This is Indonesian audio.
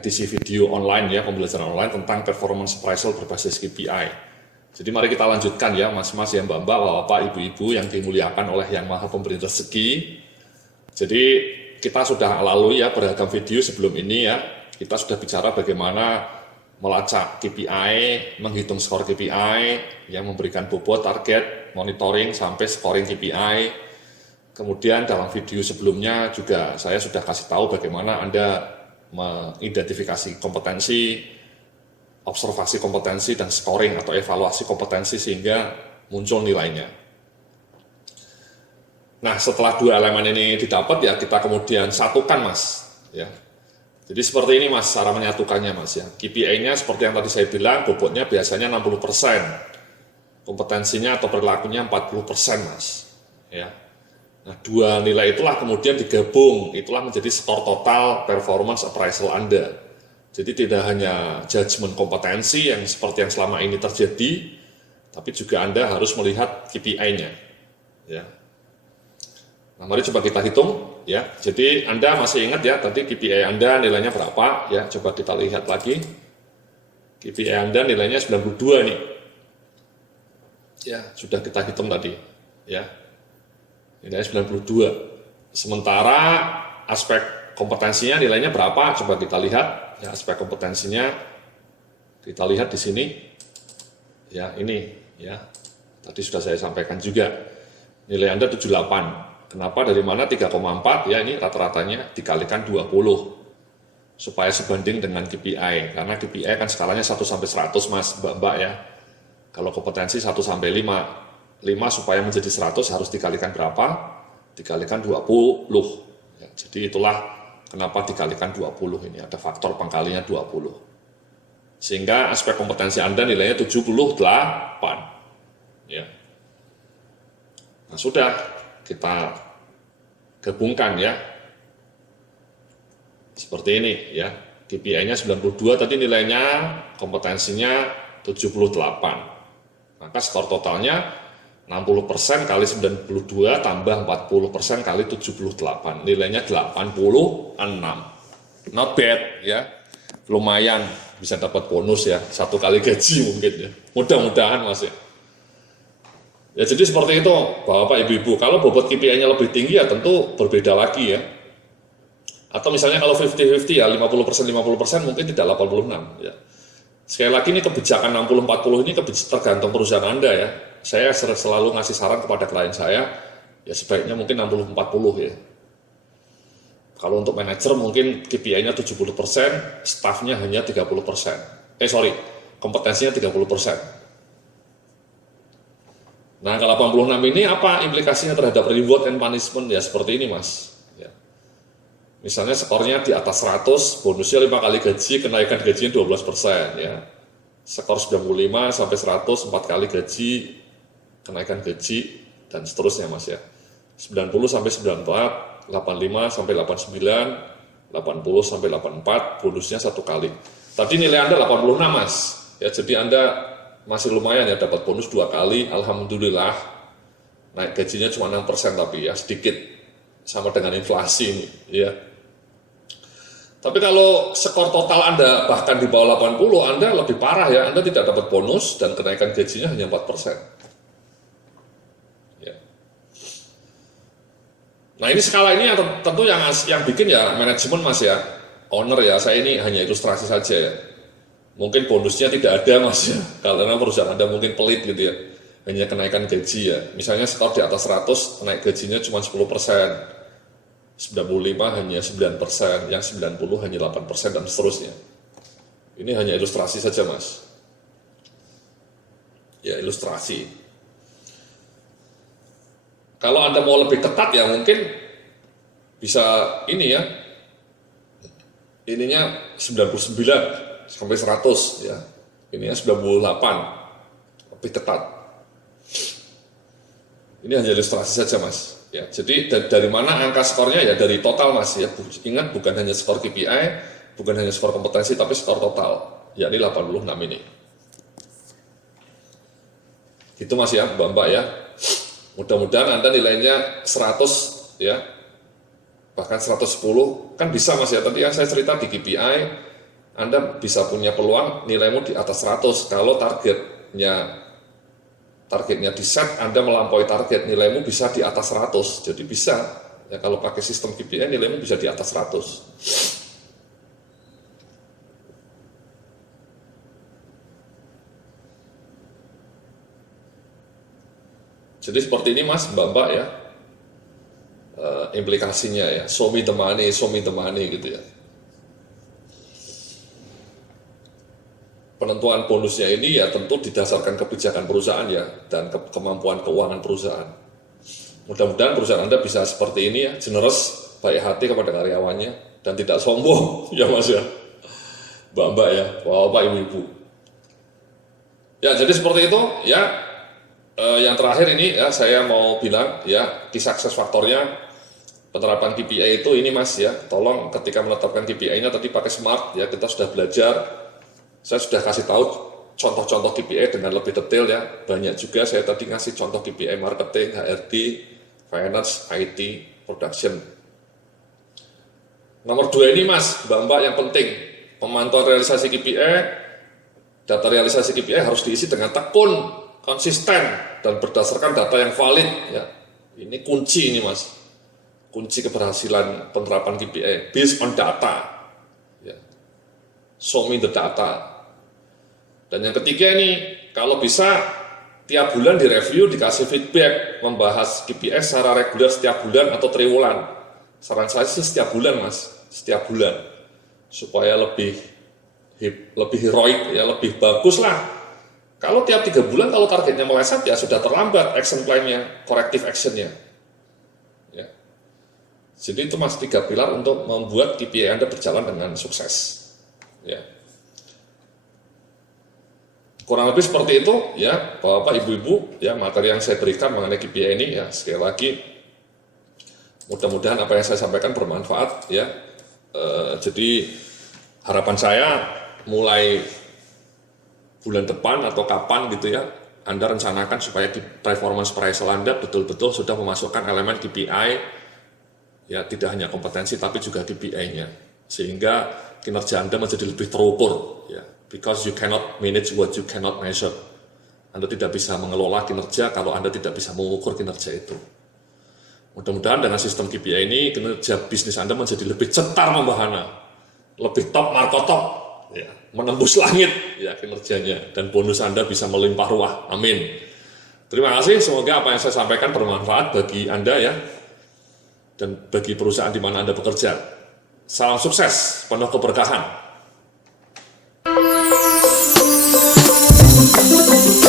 edisi video online ya, pembelajaran online tentang performance appraisal berbasis KPI. Jadi mari kita lanjutkan ya mas-mas ya, mbak-mbak, bapak-bapak, ibu-ibu yang dimuliakan oleh Yang Maha Pemberi Rezeki. Jadi kita sudah lalu ya beragam video sebelum ini ya, kita sudah bicara bagaimana melacak KPI, menghitung skor KPI, yang memberikan bobot, target, monitoring sampai scoring KPI. Kemudian dalam video sebelumnya juga saya sudah kasih tahu bagaimana Anda mengidentifikasi kompetensi, observasi kompetensi, dan scoring atau evaluasi kompetensi sehingga muncul nilainya. Nah, setelah dua elemen ini didapat ya kita kemudian satukan mas. Ya. Jadi seperti ini mas cara menyatukannya mas ya. KPI-nya seperti yang tadi saya bilang, bobotnya biasanya 60%, kompetensinya atau perilakunya 40% mas. Ya. Nah, dua nilai itulah kemudian digabung, itulah menjadi skor total performance appraisal Anda. Jadi tidak hanya judgement kompetensi yang seperti yang selama ini terjadi, tapi juga Anda harus melihat KPI-nya. Ya. Nah, mari coba kita hitung ya. Jadi Anda masih ingat ya tadi KPI Anda nilainya berapa ya? Coba kita lihat lagi. KPI Anda nilainya 92 nih. Ya, sudah kita hitung tadi ya. Nilainya 92. Sementara aspek kompetensinya nilainya berapa? Coba kita lihat. Ya, aspek kompetensinya kita lihat di sini. Ya, ini ya. Tadi sudah saya sampaikan juga. Nilai Anda 78. Kenapa? Dari mana 3,4? Ya, ini rata-ratanya dikalikan 20. Supaya sebanding dengan KPI. Karena KPI kan skalanya 1 sampai 100 Mas, Mbak-mbak ya. Kalau kompetensi 1 sampai 5. 5 supaya menjadi 100 harus dikalikan berapa? Dikalikan 20. Ya, jadi itulah kenapa dikalikan 20 ini. Ada faktor pengkalinya 20. Sehingga aspek kompetensi Anda nilainya 78. Ya. Nah sudah, kita gabungkan ya. Seperti ini ya. KPI-nya 92 tadi nilainya, kompetensinya 78. Maka skor totalnya 60% kali 92 tambah 40% kali 78. Nilainya 86. Not bad ya. Lumayan bisa dapat bonus ya. 1 kali gaji mungkin ya. Mudah-mudahan Mas ya. Ya jadi seperti itu Bapak Ibu-ibu. Kalau bobot KPI-nya lebih tinggi ya tentu berbeda lagi ya. Atau misalnya kalau 50-50 ya 50% mungkin tidak 86 ya. Sekali lagi ini kebijakan 60-40 ini tergantung perusahaan Anda ya. Saya selalu ngasih saran kepada klien saya, ya sebaiknya mungkin 60-40 ya. Kalau untuk manajer mungkin KPI-nya 70%, staffnya hanya 30%. Kompetensinya 30%. Nah, kalau 86 ini apa implikasinya terhadap reward and punishment? Ya seperti ini mas. Ya. Misalnya skornya di atas 100, bonusnya 5 kali gaji, kenaikan gajinya 12%. Ya. Skor 95 sampai 100, 4 kali gaji, kenaikan gaji, dan seterusnya mas ya. 90 sampai 94, 85 sampai 89, 80 sampai 84, bonusnya 1 kali. Tadi nilai Anda 86 mas, ya jadi Anda masih lumayan ya dapat bonus 2 kali, alhamdulillah. Naik gajinya cuma 6% tapi ya sedikit, sama dengan inflasi ini ya. Tapi kalau skor total Anda bahkan di bawah 80, Anda lebih parah ya, Anda tidak dapat bonus dan kenaikan gajinya hanya 4%. Nah ini skala ini yang tentu yang bikin ya manajemen mas ya, owner ya, saya ini hanya ilustrasi saja ya. Mungkin bonusnya tidak ada mas ya, karena perusahaan Anda mungkin pelit gitu ya, hanya kenaikan gaji ya. Misalnya skor di atas 100, naik gajinya cuma 10%, 95 hanya 9%, yang 90 hanya 8% dan seterusnya. Ini hanya ilustrasi saja mas. Ya ilustrasi. Kalau Anda mau lebih ketat ya mungkin bisa ini ya, ininya 99 sampai 100 ya, ininya 98, lebih ketat. Ini hanya ilustrasi saja mas. Ya, jadi dari mana angka skornya ya dari total mas ya. Ingat bukan hanya skor KPI, bukan hanya skor kompetensi tapi skor total, yakni 86 ini. Itu mas ya, mbak-mbak ya. Mudah-mudahan Anda nilainya 100 ya, bahkan 110, kan bisa mas ya. Tadi yang saya cerita di KPI Anda bisa punya peluang nilaimu di atas 100 kalau targetnya di set, Anda melampaui target, nilaimu bisa di atas 100. Jadi bisa, ya kalau pakai sistem KPI nilaimu bisa di atas 100. Jadi seperti ini Mas, Mbak ya, implikasinya ya, show me the money gitu ya. Penentuan bonusnya ini ya tentu didasarkan kebijakan perusahaan ya, dan kemampuan keuangan perusahaan. Mudah-mudahan perusahaan Anda bisa seperti ini ya, generous, baik hati kepada karyawannya, dan tidak sombong ya Mas ya, Mbak ya, Bapak Ibu-Ibu. Ya jadi seperti itu ya. Yang terakhir ini ya saya mau bilang ya, key success faktornya penerapan KPI itu ini Mas ya, tolong ketika menetapkan KPI-nya tadi pakai SMART ya, kita sudah belajar, saya sudah kasih tahu contoh-contoh KPI dengan lebih detail ya, banyak juga saya tadi ngasih contoh KPI marketing, HRD, finance, IT, production. Nomor 2 ini Mas, Mbak yang penting, pemantauan realisasi KPI, data realisasi KPI harus diisi dengan tekun, konsisten, dan berdasarkan data yang valid ya. Ini kunci ini Mas, kunci keberhasilan penerapan KPI based on data ya. Show me the data. Dan yang ketiga ini, kalau bisa tiap bulan direview, dikasih feedback, membahas KPI secara reguler setiap bulan atau triwulan. Saran saya sih setiap bulan Mas, setiap bulan, supaya lebih heroik ya, lebih bagus lah. Kalau tiap 3 bulan, kalau targetnya meleset ya sudah terlambat action plan-nya, corrective action-nya. Ya. Jadi itu Mas 3 pilar untuk membuat KPI Anda berjalan dengan sukses. Ya. Kurang lebih seperti itu ya, Bapak Ibu-Ibu ya, materi yang saya berikan mengenai KPI ini ya, sekali lagi mudah-mudahan apa yang saya sampaikan bermanfaat ya. Jadi harapan saya mulai bulan depan atau kapan gitu ya, Anda rencanakan supaya di performance appraisal Anda betul-betul sudah memasukkan elemen KPI ya, tidak hanya kompetensi tapi juga KPI-nya, sehingga kinerja Anda menjadi lebih terukur ya, because you cannot manage what you cannot measure. Anda tidak bisa mengelola kinerja kalau Anda tidak bisa mengukur kinerja itu. Mudah-mudahan dengan sistem KPI ini kinerja bisnis Anda menjadi lebih cetar membahana, lebih top markotop ya, menembus langit ya kinerjanya, dan bonus Anda bisa melimpah ruah. Amin. Terima kasih, semoga apa yang saya sampaikan bermanfaat bagi Anda ya, dan bagi perusahaan di mana Anda bekerja. Salam sukses, penuh keberkahan.